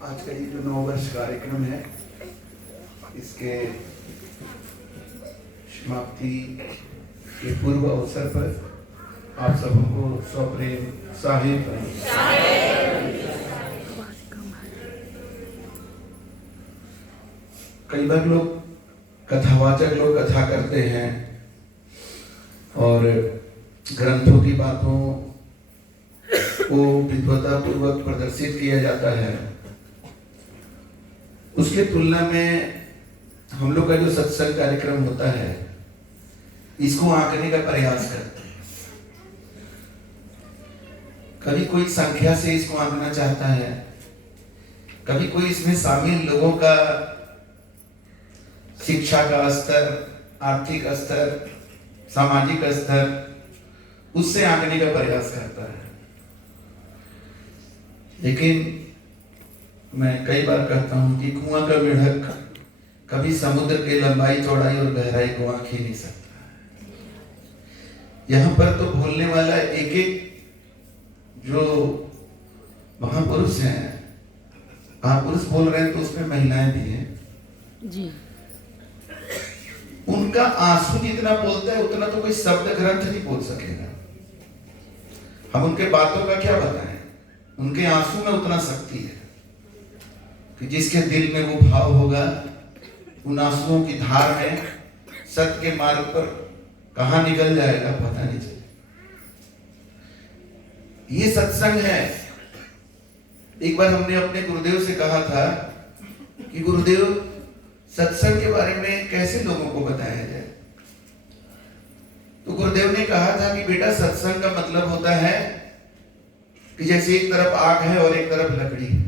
आज का ये जो 9 वर्ष कार्यक्रम है, इसके समाप्ति के पूर्व अवसर पर आप सबको सप्रेम साहिब। कई बार लोग कथावाचक लोग कथा करते हैं और ग्रंथों की बातों को विद्वता पूर्वक प्रदर्शित किया जाता है। उसके तुलना में हम लोग का जो सत्संग कार्यक्रम होता है, इसको आंकने का प्रयास करते हैं। कभी कोई संख्या से इसको आंकना चाहता है, कभी कोई इसमें शामिल लोगों का शिक्षा का स्तर, आर्थिक स्तर, सामाजिक स्तर, उससे आंकने का प्रयास करता है। लेकिन मैं कई बार कहता हूं कि कुआं का मेढक कभी समुद्र के लंबाई चौड़ाई और गहराई को आंक ही नहीं सकता। यहां पर तो बोलने वाला एक एक जो महापुरुष हैं, महापुरुष बोल रहे हैं तो उसमें महिलाएं भी हैं जी। उनका आंसू जितना बोलता है उतना तो कोई शब्द ग्रंथ नहीं बोल सकेगा। हम उनके बातों का क्या बताएं, उनके आंसू में उतना शक्ति है कि जिसके दिल में वो भाव होगा, उन आंसुओं की धार में सत्य के मार्ग पर कहां निकल जाएगा पता नहीं चलेगा। ये सत्संग है। एक बार हमने अपने गुरुदेव से कहा था कि गुरुदेव, सत्संग के बारे में कैसे लोगों को बताया जाए। तो गुरुदेव ने कहा था कि बेटा, सत्संग का मतलब होता है कि जैसे एक तरफ आग है और एक तरफ लकड़ी है।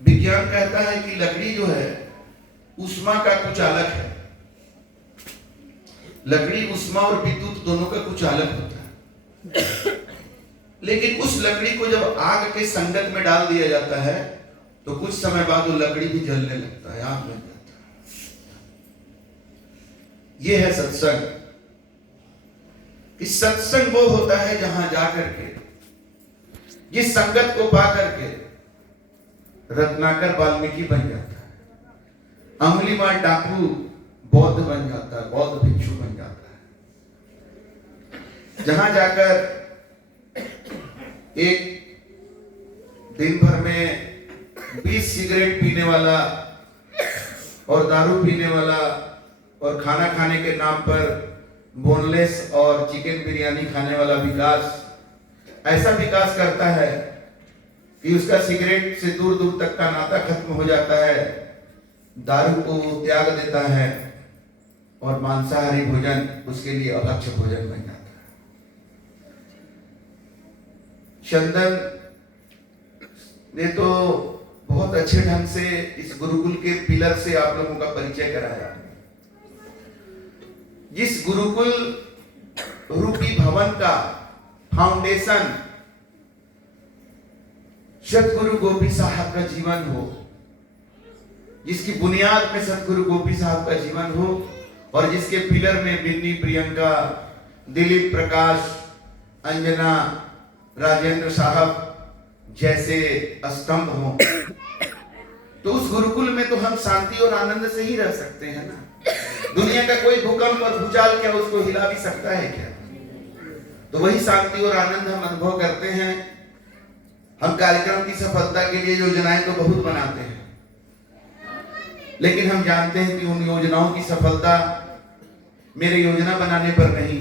विज्ञान कहता है कि लकड़ी जो है ऊष्मा का कुचालक है। लकड़ी ऊष्मा और विद्युत दोनों का कुचालक होता है। लेकिन उस लकड़ी को जब आग के संगत में डाल दिया जाता है तो कुछ समय बाद वो लकड़ी भी जलने लगता है, आग बन जाता है। यह है सत्संग। इस सत्संग वो होता है जहां जाकर के, जिस संगत को पा करके रत्नाकर वाल्मीकि बन जाता है, अंगुलीमाल डाकू बौद्ध बन जाता है, बौद्ध भिक्षु बन जाता है। जहां जाकर एक दिन भर में 20 सिगरेट पीने वाला और दारू पीने वाला और खाना खाने के नाम पर बोनलेस और चिकन बिरयानी खाने वाला विकास ऐसा विकास करता है कि उसका सिगरेट से दूर दूर तक का नाता खत्म हो जाता है, दारू को त्याग देता है और मांसाहारी भोजन उसके लिए अभक्ष्य भोजन बन जाता है। चंदन ने तो बहुत अच्छे ढंग से इस गुरुकुल के पिलर से आप लोगों का परिचय कराया। जिस गुरुकुल रूपी भवन का फाउंडेशन सतगुरु गोपी साहब का जीवन हो, जिसकी बुनियाद में सतगुरु गोपी साहब का जीवन हो और जिसके पिलर में बिन्नी, प्रियंका, दिलीप, प्रकाश, अंजना, राजेंद्र साहब जैसे स्तंभ हो, तो उस गुरुकुल में तो हम शांति और आनंद से ही रह सकते हैं ना। दुनिया का कोई भूकंप और भूचाल क्या उसको हिला भी सकता है क्या? तो वही शांति और आनंद हम अनुभव करते हैं। हम कार्यक्रम की सफलता के लिए योजनाएं तो बहुत बनाते हैं, लेकिन हम जानते हैं कि उन योजनाओं की सफलता मेरे योजना बनाने पर नहीं,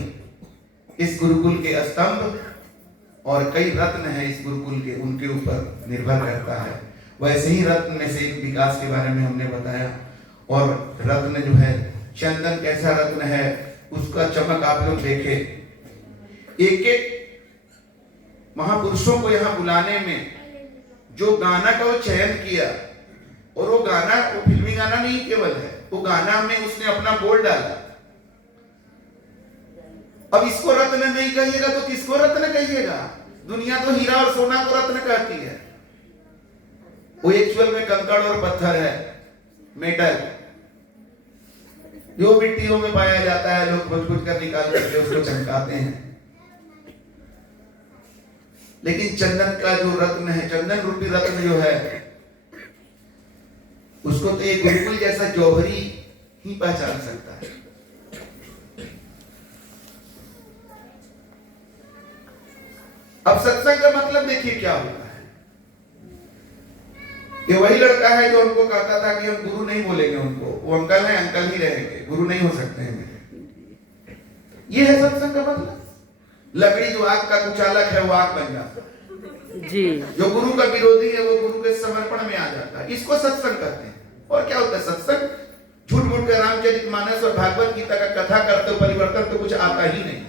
इस गुरुकुल के स्तंभ और कई रत्न हैं इस गुरुकुल के, उनके ऊपर निर्भर करता है। वैसे ही रत्न में से एक विकास के बारे में हमने बताया। और रत्न जो है, चंदन कैसा रत्न है, उसका चमक आप लोग देखे। एक एक महापुरुषों को यहाँ बुलाने में जो गाना का वो चयन किया, और वो गाना वो फिल्मी गाना नहीं केवल है, वो गाना में उसने अपना बोल डाला। अब इसको रत्न नहीं कहिएगा तो किसको रत्न कहिएगा? दुनिया तो हीरा और सोना को रत्न कहती है, वो एक्चुअल में कंकड़ और पत्थर है, मेटल, जो मिट्टियों में पाया जाता है। लोग खोज खोज कर निकाल करके उसको चमकाते हैं। लेकिन चंदन का जो रत्न है, चंदन रूपी रत्न जो है, उसको तो एक गुरुकुल जैसा जौहरी ही पहचान सकता है। अब सत्संग का मतलब देखिए क्या होता है। ये वही लड़का है जो हमको कहता था कि हम गुरु नहीं बोलेंगे उनको, वो अंकल है, अंकल ही रहेंगे, गुरु नहीं हो सकते हैं मेरे। ये है सत्संग का मतलब। लकड़ी जो आग का कुचालक है वो आग बन जाता है जी। जो गुरु का विरोधी है वो गुरु के समर्पण में आ जाता है। इसको सत्संग कहते हैं। और क्या होता है सत्संग? झूठ मूठ के रामचरितमानस और भागवत गीता का कथा करते हो, परिवर्तन तो कुछ आता ही नहीं।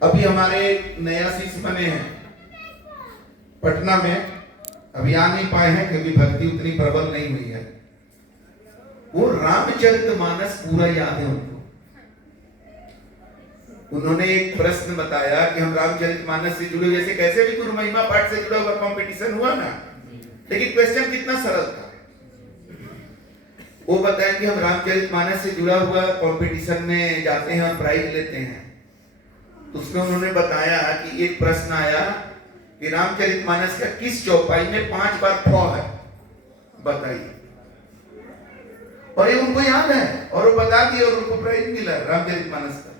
अभी हमारे नया शिष्य बने हैं पटना में, अभी आ नहीं पाए हैं क्योंकि भक्ति उतनी प्रबल नहीं हुई है। वो रामचरितमानस पूरा याद है उनको। उन्होंने एक प्रश्न बताया कि हम रामचरितमानस से जुड़े, जैसे कैसे भी गुरु महिमा पाठ से जुड़ा हुआ कंपटीशन हुआ ना, लेकिन क्वेश्चन कितना सरल था। वो बताया कि हम रामचरितमानस से जुड़ा हुआ कंपटीशन में जाते हैं और प्राइज लेते हैं। उसमें उन्होंने बताया कि एक प्रश्न आया कि रामचरितमानस का किस चौपाई में 5 बार फ है, बताइए। और ये उनको याद है और वो बता दिए और उनको प्राइज मिला रामचरितमानस का।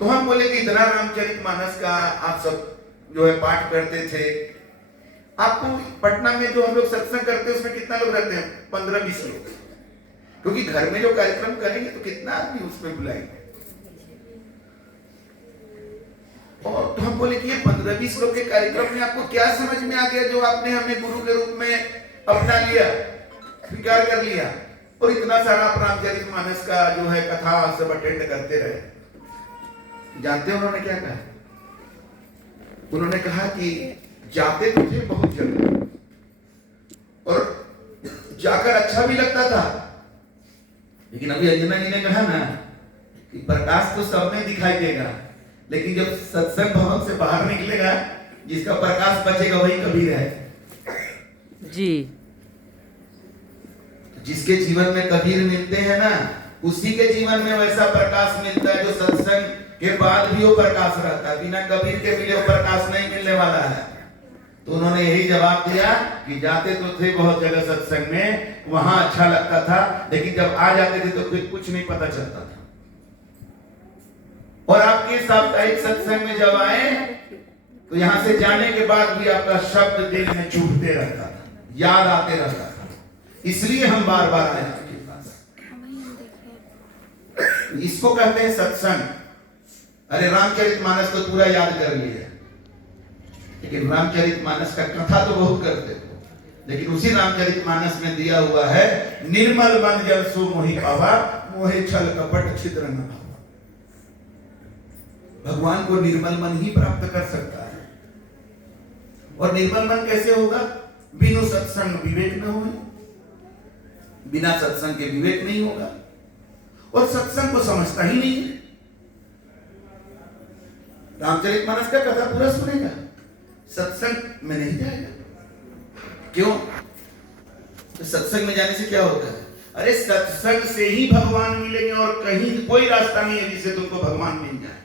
तो हम बोले कि इतना रामचरितमानस का आप सब जो है पाठ करते थे, आपको पटना में जो हम लोग सत्संग करते हैं उसमें कितना लोग रहते हैं? 15-20 लोग। क्योंकि घर में जो कार्यक्रम करेंगे तो कितना आदमी उसमें बुलाएंगे। और तो हम बोले कि ये 15-20 लोग के कार्यक्रम में आपको क्या समझ में आ गया जो आपने हमें गुरु के रूप में अपना लिया, स्वीकार कर लिया, और इतना सारा आप रामचरितमानस का जो है कथा सब अटेंड करते रहे। जानते हैं उन्होंने क्या कहा? उन्होंने कहा कि जाते तो थे बहुत जगह और जाकर अच्छा भी लगता था, लेकिन अभी अंजना जी ने कहा ना कि प्रकाश तो सब में दिखाई देगा, लेकिन जब सत्संग भवन से बाहर निकलेगा जिसका प्रकाश बचेगा वही कबीर है जी। जिसके जीवन में कबीर मिलते हैं ना, उसी के जीवन में वैसा प्रकाश मिलता है जो सत्संग के बाद भी वो प्रकाश रहता है। बिना कबीर के मिले वो प्रकाश नहीं मिलने वाला है। तो उन्होंने यही जवाब दिया कि जाते तो थे बहुत जगह सत्संग में, वहां अच्छा लगता था, लेकिन जब आ जाते थे तो फिर कुछ नहीं पता चलता था। और आपके साप्ताहिक सत्संग में जब आए तो यहां से जाने के बाद भी आपका शब्द दिल में चुभते रहता था, याद आते रहता था। इसलिए हम बार बार आए आपके पास। इसको कहते हैं सत्संग। अरे रामचरितमानस तो पूरा याद कर लिया, लेकिन रामचरितमानस का कथा तो बहुत करते थे, लेकिन उसी रामचरितमानस में दिया हुआ है निर्मल मन जल सो मोहि पावा, मोहे छल कपट छिद्र न भावा। भगवान को निर्मल मन ही प्राप्त कर सकता है। और निर्मल मन कैसे होगा? बिनु सत्संग विवेक न हो, बिना सत्संग के विवेक नहीं होगा, और सत्संग को समझता ही नहीं है। रामचरितमानस का कथा पूरा सुनेगा, सत्संग में नहीं जाएगा। क्यों? तो सत्संग में जाने से क्या होता है? अरे सत्संग से ही भगवान मिलेंगे और कहीं कोई रास्ता नहीं है जिससे तुमको भगवान मिल जाए।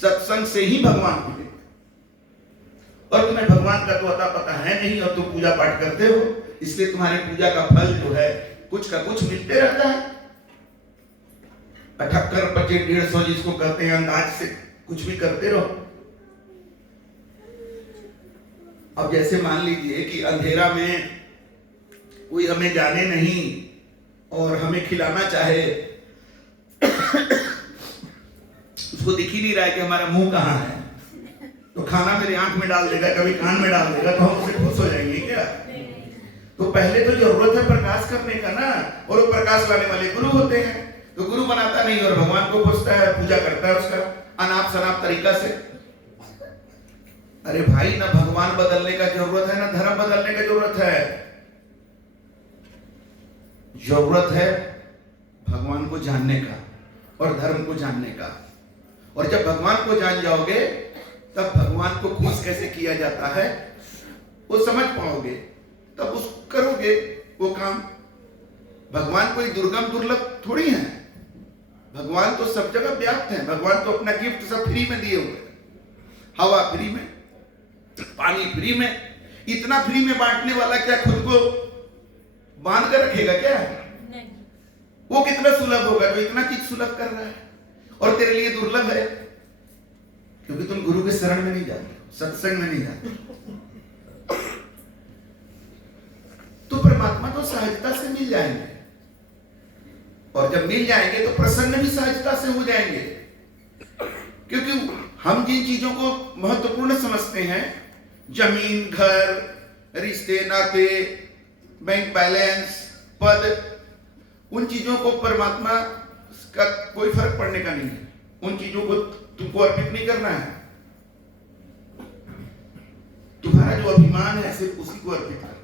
सत्संग से ही भगवान मिलेगा। और तुम्हें भगवान का तो अता पता है नहीं और तुम पूजा पाठ करते हो, इसलिए तुम्हारे पूजा का फल जो है कुछ का कुछ मिलते रहता है। 78 25 150 जिसको कहते हैं, अंदाज से कुछ भी करते रहो। अब जैसे मान लीजिए कि अंधेरा में कोई हमें जाने नहीं और हमें खिलाना चाहे, उसको दिख ही नहीं रहा है कि हमारा मुंह कहाँ है, तो खाना मेरी आंख में डाल देगा, कभी कान में डाल देगा, तो हम उससे खुश हो जाएंगे क्या? तो पहले तो जरूरत है प्रकाश करने का ना, और वो प्रकाश लाने वाले गुरु होते हैं। तो गुरु बनाता नहीं और भगवान को पूछता है, पूजा करता है उसका अनाप शनाप तरीका से। अरे भाई, ना भगवान बदलने का जरूरत है, ना धर्म बदलने का जरूरत है। जरूरत है भगवान को जानने का और धर्म को जानने का। और जब भगवान को जान जाओगे तब भगवान को खुश कैसे किया जाता है वो समझ पाओगे, तब उस करोगे वो काम। भगवान कोई दुर्गम दुर्लभ थोड़ी है, भगवान तो सब जगह व्याप्त है। भगवान तो अपना गिफ्ट सब फ्री में दिए हुए, हवा फ्री में, पानी फ्री में, इतना फ्री में बांटने वाला क्या खुद को बांध कर रखेगा क्या? नहीं। वो कितना सुलभ होगा जो इतना चीज सुलभ कर रहा है और तेरे लिए दुर्लभ है, क्योंकि तुम गुरु के शरण में नहीं जाते, सत्संग में नहीं जाते। तो परमात्मा तो सहजता से मिल जाएंगे, और जब मिल जाएंगे तो प्रसन्न भी सहजता से हो जाएंगे, क्योंकि हम जिन चीजों को महत्वपूर्ण समझते हैं, जमीन, घर, रिश्ते नाते, बैंक बैलेंस, पद, उन चीजों को परमात्मा का कोई फर्क पड़ने का नहीं है। उन चीजों को तुमको अर्पित नहीं करना है। तुम्हारा जो अभिमान है सिर्फ उसी को अर्पित करना है।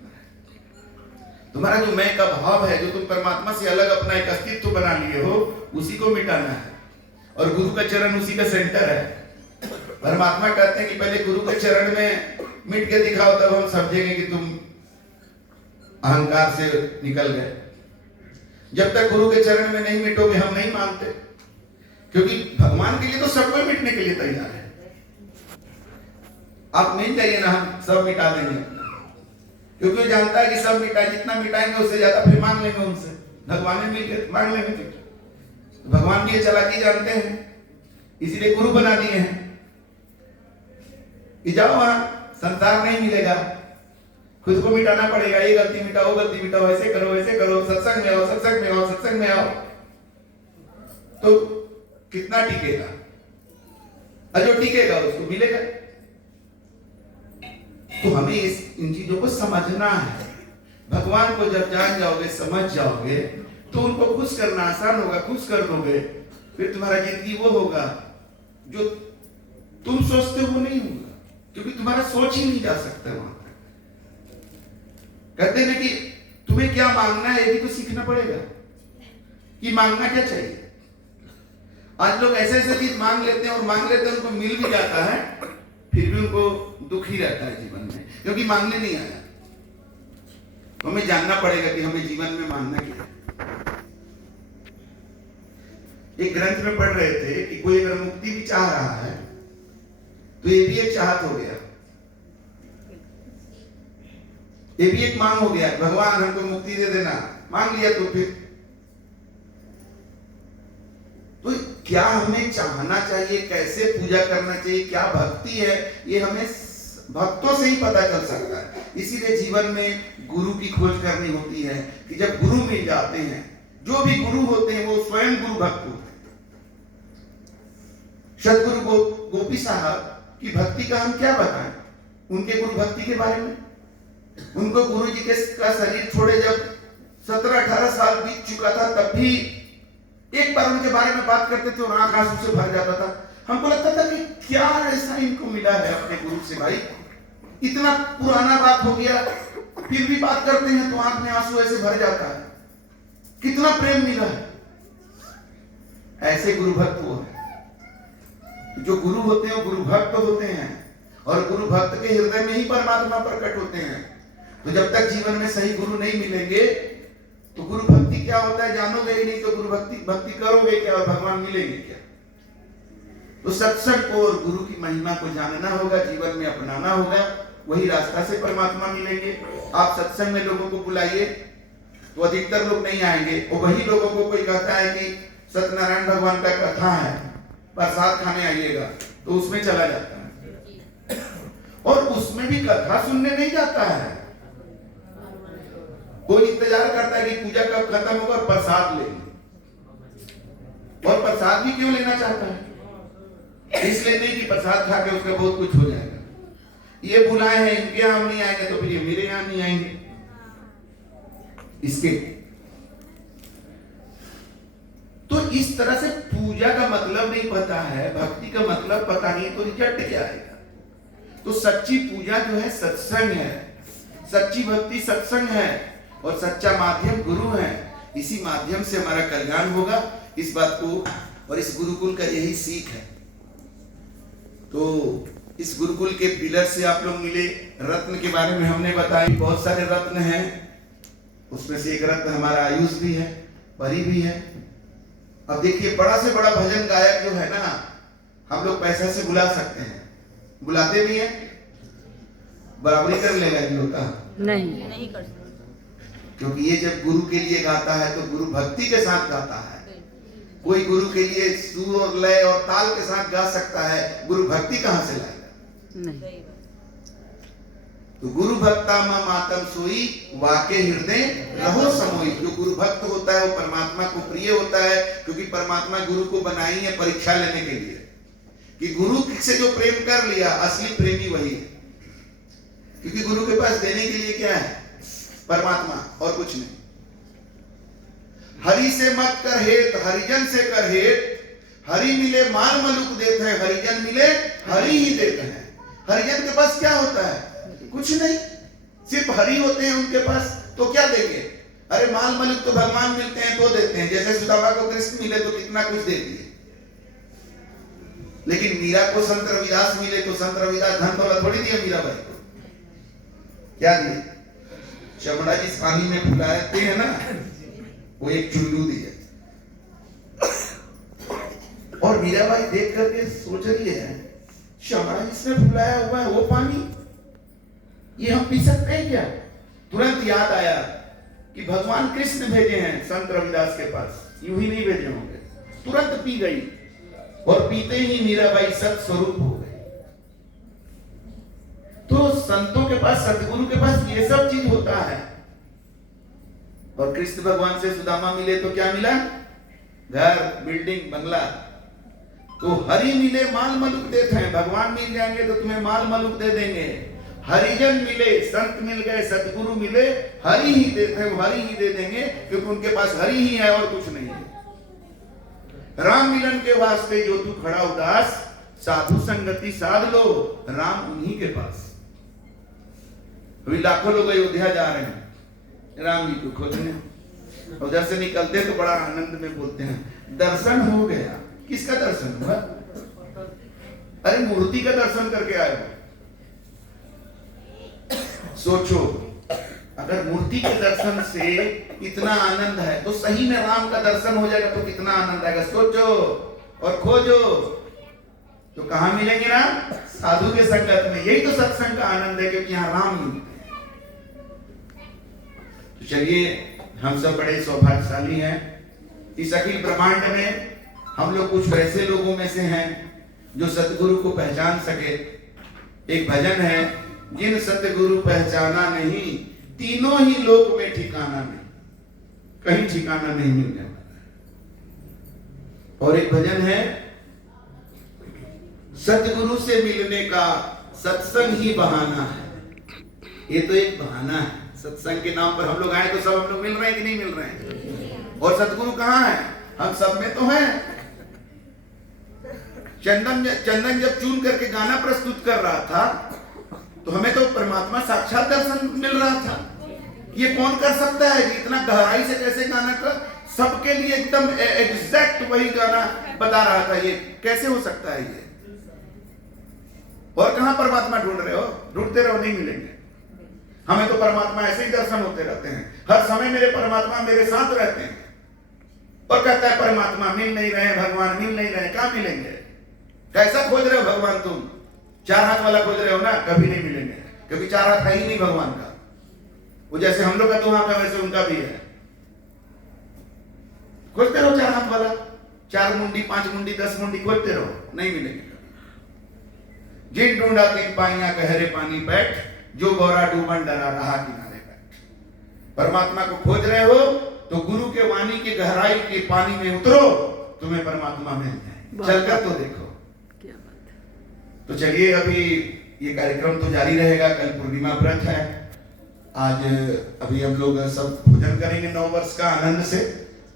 तुम्हारा जो मैं का भाव है, जो तुम परमात्मा से अलग अपना एक अस्तित्व बना लिए हो, उसी को मिटाना है। और गुरु का चरण उसी का सेंटर है। परमात्मा कहते हैं कि पहले गुरु के चरण में मिट के दिखाओ, तब हम समझेंगे कि तुम अहंकार से निकल गए। जब तक गुरु के चरण में नहीं मिटोगे, हम नहीं मानते, क्योंकि भगवान के लिए तो सब कोई मिटने के लिए तैयार है। आप नहीं चाहिए ना, हम सब मिटा देंगे, क्योंकि वो जानता है कि सब मिटाए, जितना मिटाएंगे उससे ज्यादा फिर मांग लेंगे उनसे। भगवान ने मिलकर मांग लेंगे, तो भगवान की चालाकी जानते हैं, इसीलिए गुरु बना दिए हैं कि जाओ वहां, संसार नहीं मिलेगा, खुद को मिटाना पड़ेगा। ये गलती मिटाओ, वो गलती मिटाओ, ऐसे करो, ऐसे करो, सत्संग में आओ, सत्संग में आओ, सत्संग में आओ, तो कितना टिकेगा? और जो टिकेगा उसको मिलेगा। तो हमें इन चीजों को समझना है। भगवान को जब जान जाओगे, समझ जाओगे, तो उनको खुश करना आसान होगा। खुश कर दोगे, फिर तुम्हारा जिंदगी वो होगा जो तुम सोचते हो, नहीं होगा, क्योंकि तुम्हारा सोच ही नहीं जा सकता वहां। कहते हैं कि तुम्हें क्या मांगना है, ये भी तो सीखना पड़ेगा कि मांगना क्या चाहिए। आज लोग ऐसे ऐसे चीज मांग लेते हैं, और मांग लेते हैं, उनको मिल भी जाता है, फिर भी उनको दुख ही रहता है जीवन में, क्योंकि मांगने नहीं आया। तो हमें जानना पड़ेगा कि हमें जीवन में मांगना क्या है। एक ग्रंथ में पढ़ रहे थे कि कोई अगर मुक्ति भी चाह रहा है, तो ये भी एक चाहत हो गया, ये भी एक मांग हो गया। भगवान हमको मुक्ति दे देना, मांग लिया तो फिर तो क्या हमें चाहना चाहिए, कैसे पूजा करना चाहिए, क्या भक्ति है, ये हमें भक्तों से ही पता चल सकता है। इसीलिए जीवन में गुरु की खोज करनी होती है कि जब गुरु मिल जाते हैं, जो भी गुरु होते हैं वो स्वयं गुरु भक्त होते हैं। सदगुरु गोपी साहब की भक्ति का हम क्या बताएं, उनके गुरु भक्ति के बारे में। उनको गुरु जी का शरीर छोड़े जब 17-18 साल बीत चुका था, तब भी एक बार उनके बारे में बात करते थे और आंख आंसू से भर जाता था। हमको लगता था कि क्या ऐसा इनको मिला है अपने गुरु से, भाई इतना पुराना बात हो गया, फिर भी बात करते हैं तो आंख में आंसू ऐसे भर जाता है, कितना प्रेम मिला है। ऐसे गुरु भक्त वो है। जो गुरु होते हैं वो गुरु भक्त होते हैं, और गुरु भक्त के हृदय में ही परमात्मा प्रकट होते हैं। तो जब तक जीवन में सही गुरु नहीं मिलेंगे, तो गुरु भक्ति क्या होता है जानोगे ही नहीं, तो गुरु भक्ति करोगे क्या और भगवान मिलेंगे क्या। तो सत्संग को और गुरु की महिमा को जानना होगा, जीवन में अपनाना होगा, वही रास्ता से परमात्मा मिलेंगे। आप सत्संग में लोगों को बुलाइए तो अधिकतर लोग नहीं आएंगे, और वही लोगों को कोई कहता है कि सत्यनारायण भगवान का कथा है, प्रसाद खाने आइएगा, तो उसमें चला जाता है। और उसमें भी कथा सुनने नहीं जाता है, कोई इंतजार करता है कि पूजा कब खत्म होगा और प्रसाद लेंगे। और प्रसाद भी क्यों लेना चाहता है? इसलिए नहीं कि प्रसाद खा के उसका बहुत कुछ हो जाएगा। ये बुलाए हैं, इनके यहाँ हम नहीं आएंगे तो फिर ये मेरे यहाँ नहीं आएंगे। इसके तो इस तरह से पूजा का मतलब नहीं पता है, भक्ति का मतलब पता नहीं, तो रिजल्ट क्या आएगा। तो सच्ची पूजा जो है सत्संग है, सच्ची भक्ति सत्संग है, और सच्चा माध्यम गुरु है। इसी माध्यम से हमारा कल्याण होगा। इस बात को, और इस गुरुकुल का यही सीख है। तो इस गुरुकुल के पिलर से आप लोग मिले। रत्न के बारे में हमने बताया, बहुत सारे रत्न हैं, उसमें से एक रत्न हमारा आयुष भी है, परी भी है। अब देखिए, बड़ा से बड़ा भजन गायक जो है ना, हम लोग पैसा से बुला सकते हैं, बुलाते भी हैं, बराबरी कर लेगा इन लोग का नहीं कर सकते। क्योंकि ये जब गुरु के लिए गाता है तो गुरु भक्ति के साथ गाता है। कोई गुरु के लिए सुर और लय और ताल के साथ गा सकता है, गुरु भक्ति कहां से लाएगा? नहीं। तो गुरु भक्ता मातम सोई वाके हृदय रहो समोई। जो गुरु भक्त होता है वो परमात्मा को प्रिय होता है, क्योंकि परमात्मा गुरु को बनाई है परीक्षा लेने के लिए कि गुरु से जो प्रेम कर लिया असली प्रेमी वही है। क्योंकि गुरु के पास देने के लिए क्या है? परमात्मा और कुछ नहीं। हरि से मत कर हेत हरिजन से कर हेत, हरि मिले मार मलुक देते हैं, हरिजन मिले हरि ही देते हैं। हरिजन के पास क्या होता है? कुछ नहीं, सिर्फ हरि होते हैं उनके पास, तो क्या देंगे? अरे माल मलिक तो भगवान मिलते हैं तो देते हैं। जैसे सुदामा को कृष्ण मिले तो कितना कुछ दे दिए, लेकिन मीरा को संत रविदास मिले तो संत रविदास धन दौलत थोड़ी दिया मीरा भाई को। क्या दिए? चमड़ा जिस पानी में फुलाते हैं ना, वो एक चुल्लू दिए। और मीरा भाई देख करके सोच रही है, चमड़ा जिसमें फुलाया हुआ है वो पानी ये हम पी सकते हैं क्या? तुरंत याद आया कि भगवान कृष्ण भेजे हैं संत रविदास के पास, यूं ही नहीं भेजे होंगे। तुरंत पी गई और पीते ही मीराबाई सत स्वरूप हो गई। तो संतों के पास, सतगुरु के पास ये सब चीज होता है। और कृष्ण भगवान से सुदामा मिले तो क्या मिला? घर, बिल्डिंग, बंगला। तो हरि मिले माल मलुक देते हैं, भगवान मिल जाएंगे तो तुम्हें माल मलुक दे देंगे। हरिजन मिले, संत मिल गए, सतगुरु मिले, हरि ही देते हैं, हरि ही दे देंगे, क्योंकि उनके पास हरि ही है और कुछ नहीं है। राम मिलन के वास्ते जो तू खड़ा उदास, साधु संगति साध लो, राम उन्हीं के पास। अभी लाखों लोग अयोध्या जा रहे हैं राम जी को खोजने, उधर से निकलते तो बड़ा आनंद में बोलते हैं दर्शन हो गया। किसका दर्शन हुआ? अरे मूर्ति का दर्शन करके आए हो। सोचो, अगर मूर्ति के दर्शन से इतना आनंद है तो सही में राम का दर्शन हो जाएगा तो कितना आनंद आएगा। सोचो और खोजो तो कहां मिलेंगे राम? साधु के संगत में। यही तो सत्संग का आनंद है, क्योंकि यहाँ राम मिलते हैं। तो चलिए, हम सब बड़े सौभाग्यशाली हैं। इस अखिल ब्रह्मांड में हम लोग कुछ वैसे लोगों में से हैं जो सतगुरु को पहचान सके। एक भजन है, जिन सतगुरु पहचाना नहीं, तीनों ही लोक में ठिकाना नहीं, कहीं ठिकाना नहीं मिल जाता। और एक भजन है, सतगुरु से मिलने का सत्संग ही बहाना है। ये तो एक बहाना है। सत्संग के नाम पर हम लोग आए तो सब हम लोग मिल रहे हैं कि नहीं मिल रहे हैं? और सतगुरु कहाँ है? हम सब में तो है। चंदन जब चुन करके गाना प्रस्तुत कर रहा था तो हमें तो परमात्मा साक्षात दर्शन मिल रहा था। ये कौन कर सकता है कि इतना गहराई से कैसे गाना कर, सबके लिए एकदम एग्जैक्ट वही गाना बता रहा था। ये कैसे हो सकता है? ये और कहां परमात्मा ढूंढ रहे हो? ढूंढते रहो, नहीं मिलेंगे। हमें तो परमात्मा ऐसे ही दर्शन होते रहते हैं। हर समय मेरे परमात्मा मेरे साथ रहते हैं। और कहता है परमात्मा मिल नहीं रहे, भगवान मिल नहीं रहे, कहां मिलेंगे? कैसा खोज रहे हो भगवान तुम? चार हाथ वाला खोज रहे हो ना, कभी नहीं मिलेंगे, क्योंकि चार हाथ है ही नहीं भगवान का। वो जैसे हम लोग का तो हाथ है, वैसे उनका भी है। खोजते रहो चार हाथ वाला, 4 मुंडी 5 मुंडी 10 मुंडी खोजते रहो, नहीं मिलेंगे। जिन ढूंढा तीन पाइयां गहरे पानी बैठ, जो गौरा डूबन डरा रहा किनारे बैठ। परमात्मा को खोज रहे हो तो गुरु के वाणी के गहराई के पानी में उतरो, तुम्हें परमात्मा मिल जाए। चलकर तो देखो। तो चलिए, अभी ये कार्यक्रम तो जारी रहेगा। कल पूर्णिमा व्रत है। आज अभी हम लोग सब भोजन करेंगे 9 वर्ष का आनंद से।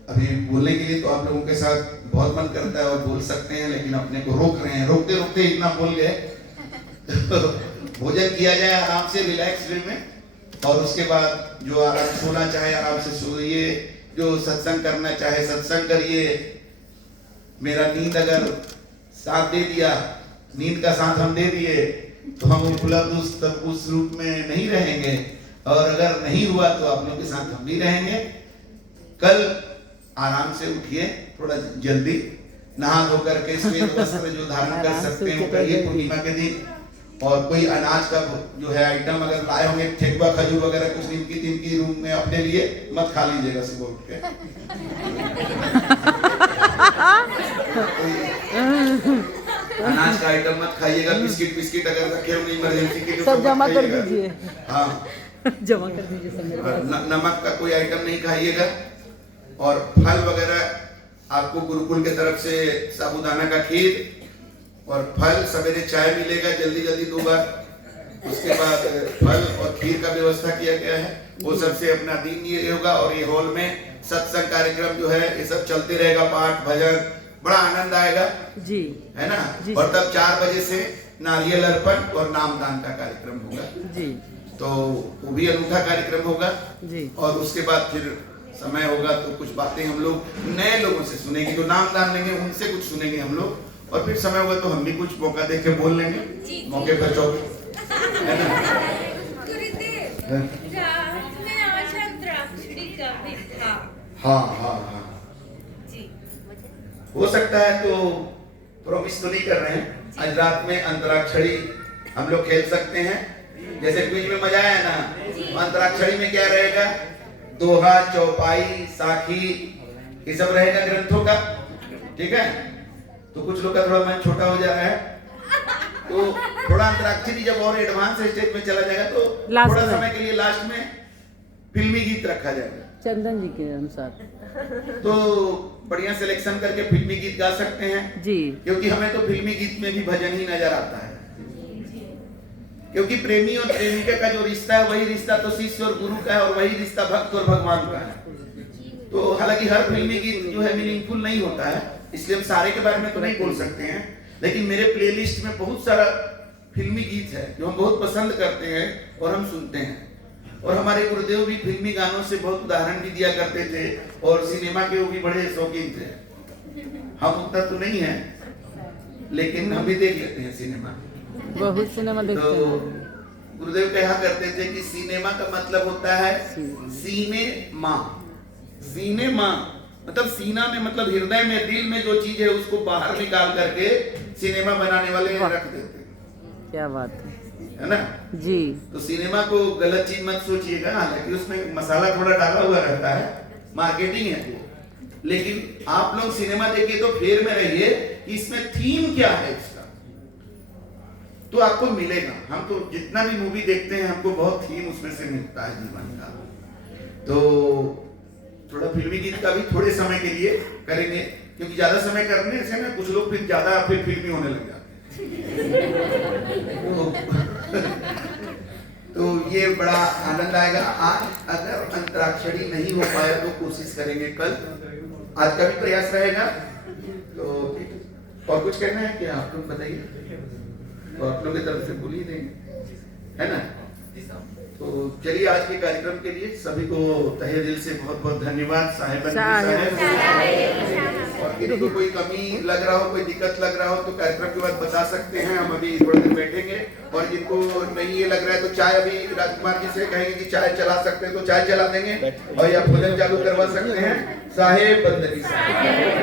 अभी बोलने के लिए तो आप लोगों के साथ बहुत मन करता है और बोल सकते हैं, लेकिन अपने को रोक रहे हैं। रोकते रोकते इतना बोल गए। भोजन किया जाए आराम से, रिलैक्स वे में, और उसके बाद जो आराम सोना चाहे आराम से सोइए, जो सत्संग करना चाहे सत्संग करिए। मेरा नींद अगर साथ दे दिया, नींद का साथ हम दे दिए, तो हम उपलब्ध उस रूप में नहीं रहेंगे। और अगर नहीं हुआ तो आप लोगों के साथ हम भी रहेंगे। कल आराम से उठिए, थोड़ा जल्दी नहा धो करके श्वेत वस्त्र जो धारण कर सकते हैं करिए पूर्णिमा के दिन। और कोई अनाज का जो है आइटम अगर लाए होंगे, ठेकुआ खजूर वगैरह कुछ नीमकी तिमकी रूम में अपने लिए मत खा लीजिएगा सुबह उठ के। अनाज का आइटम मत खाइएगा, बिस्किट बिस्किट अगर रखे होंगे इमरजेंसी के लिए सब जमा कर दीजिए। हाँ जमा कर दीजिए सब मेरे पास। नमक का कोई आइटम नहीं खाइएगा। और फल वगैरह आपको गुरुकुल के तरफ से साबूदाना का खीर और फल, सवेरे चाय मिलेगा जल्दी जल्दी 2 बार, उसके बाद फल और खीर का व्यवस्था किया गया है। वो सबसे अपना दिन ये होगा। और ये हॉल में सत्संग कार्यक्रम जो है ये सब चलते रहेगा, पाठ भजन, बड़ा आनंद आएगा जी, है ना जी। और तब 4 बजे से नारियल अर्पण और नामदान का कार्यक्रम होगा जी, तो वो भी अनूठा कार्यक्रम होगा जी। और उसके बाद फिर समय होगा तो कुछ बातें हम लोग नए लोगों से सुनेंगे, जो नामदान लेंगे उनसे कुछ सुनेंगे हम लोग। और फिर समय होगा तो हम भी कुछ मौका देख के बोल लेंगे, मौके पर चौके, है ना। हाँ हाँ हाँ हो सकता है तो प्रॉमिस तो नहीं कर रहे हैं, आज रात में अंतराक्षरी हम लोग खेल सकते हैं। जैसे क्विज में मजा आया ना, अंतराक्षरी में क्या रहेगा, दोहा, चौपाई, साखी, ये सब रहेगा ग्रंथों का, ठीक है। तो कुछ लोग का थोड़ा मन छोटा हो जा रहा है, तो थोड़ा अंतराक्षरी जब और एडवांस स्टेज में चला जाएगा तो थोड़ा समय के लिए लास्ट में फिल्मी गीत रखा जाएगा चंदन जी के अनुसार। तो बढ़िया सिलेक्शन करके फिल्मी गीत गा सकते हैं जी, क्योंकि हमें तो फिल्मी गीत में भी भजन ही नजर आता है। क्योंकि प्रेमी और प्रेमिका का जो रिश्ता है वही रिश्ता तो शिष्य और गुरु का है और वही रिश्ता भक्त और भगवान का है। तो हालांकि हर फिल्मी गीत जो है मीनिंगफुल नहीं होता है, इसलिए हम सारे के बारे में तो नहीं बोल सकते हैं, लेकिन मेरे प्लेलिस्ट में बहुत सारा फिल्मी गीत है जो हम बहुत पसंद करते हैं और हम सुनते हैं। और हमारे गुरुदेव भी फिल्मी गानों से बहुत उदाहरण भी दिया करते थे और सिनेमा के वो भी बड़े शौकीन थे। हम उतना तो नहीं है, लेकिन हम भी देख लेते हैं सिनेमा, बहुत सिनेमा देखते तो हैं। गुरुदेव कहा करते थे कि सिनेमा का मतलब होता है सीने माँ। सीने माँ मतलब सीना में, मतलब हृदय में, दिल में जो चीज है उसको बाहर निकाल करके सिनेमा बनाने वाले रख देते हैं। क्या बात है ना जी। तो सिनेमा को गलत चीज मत सोचिएगा, हालांकि उसमें मसाला थोड़ा डाला हुआ रहता है, मार्केटिंग है वो, लेकिन आप लोग सिनेमा देखिए तो फेर में रहिए कि इसमें थीम क्या है इसका, तो आपको मिलेगा। हम तो जितना भी मूवी देखते हैं हमको बहुत थीम उसमें से मिलता है जीवन का। तो थोड़ा फिल्मी गीत का भी थोड़े समय के लिए करेंगे, क्योंकि ज्यादा समय करने से ना कुछ लोग फिर ज्यादा फिर फिल्मी होने लग जाते हैं। तो ये बड़ा आनंद आएगा। आज अगर अंतराक्षरी नहीं हो पाया तो कोशिश करेंगे कल, आज का भी प्रयास रहेगा। तो और कुछ कहना है क्या आप लोग बताइए, तो आप लोग की तरफ से बोल ही देंगे, है ना। तो चलिए आज के कार्यक्रम के लिए सभी को तहे दिल से बहुत बहुत धन्यवाद। साहेब और किसी को कोई कमी लग रहा हो, कोई दिक्कत लग रहा हो तो कार्यक्रम के बाद बता सकते हैं, हम अभी थोड़ी देर बैठेंगे। और जिनको नहीं ये लग रहा है तो चाय, अभी राजकुमार जी से कहेंगे कि चाय चला सकते हैं तो चाय चला देंगे, और या भोजन चालू करवा सकते हैं। साहेब बंदगी साहेब।